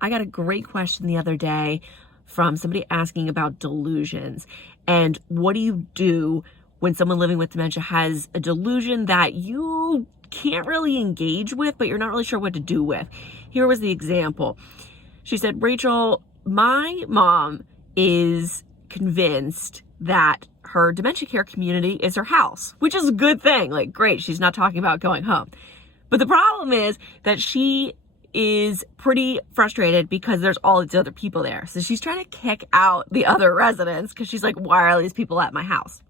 I got a great question the other day from somebody asking about delusions. And what do you do when someone living with dementia has a delusion that you can't really engage with, but you're not really sure what to do with? Here was the example. She said, Rachel, my mom is convinced that her dementia care community is her house, which is a good thing. Like, great, she's not talking about going home. But the problem is that she is pretty frustrated because there's all these other people there. So she's trying to kick out the other residents because she's like, why are these people at my house?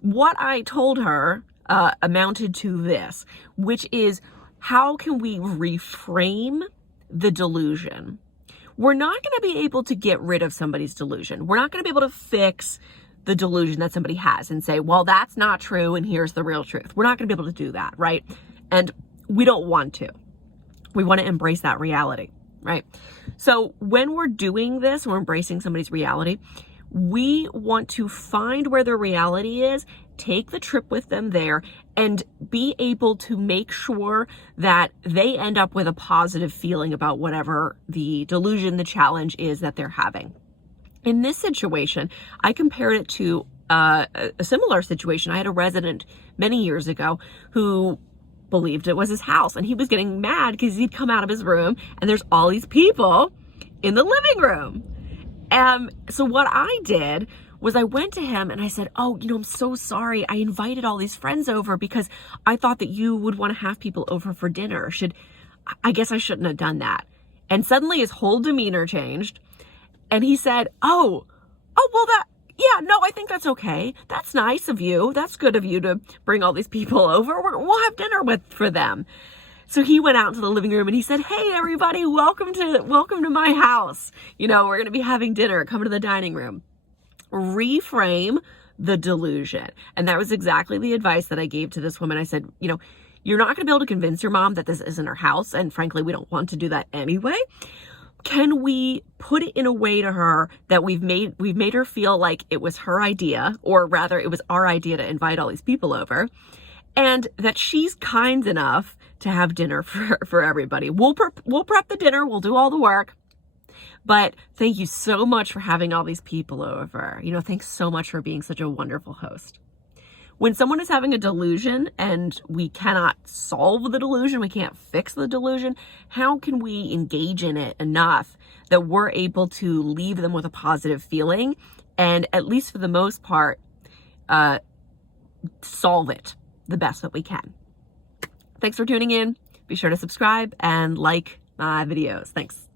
What I told her amounted to this, which is, how can we reframe the delusion? We're not going to be able to get rid of somebody's delusion. We're not going to be able to fix the delusion that somebody has and say, well, that's not true and here's the real truth. We're not going to be able to do that, right? And we don't want to. We want to embrace that reality, right? So when we're doing this, we're embracing somebody's reality, we want to find where their reality is, take the trip with them there, and be able to make sure that they end up with a positive feeling about whatever the delusion, the challenge is that they're having. In this situation, I compared it to a similar situation. I had a resident many years ago who believed it was his house, and he was getting mad because he'd come out of his room and there's all these people in the living room. So what I did was I went to him and I said, oh, I'm so sorry. I invited all these friends over because I thought that you would want to have people over for dinner. I guess I shouldn't have done that. And suddenly his whole demeanor changed. And he said, well, I think that's okay. That's nice of you. That's good of you to bring all these people over. We'll have dinner for them. So he went out into the living room and he said, hey, everybody, welcome to my house. We're going to be having dinner. Come to the dining room. Reframe the delusion. And that was exactly the advice that I gave to this woman. I said, you're not going to be able to convince your mom that this isn't her house. And frankly, we don't want to do that anyway. Can we put it in a way to her that we've made her feel like it was her idea, or rather it was our idea to invite all these people over, and that she's kind enough to have dinner for everybody. We'll prep the dinner. We'll do all the work. But thank you so much for having all these people over. Thanks so much for being such a wonderful host. When someone is having a delusion and we cannot solve the delusion, we can't fix the delusion, how can we engage in it enough that we're able to leave them with a positive feeling and, at least for the most part, solve it the best that we can? Thanks for tuning in. Be sure to subscribe and like my videos. Thanks.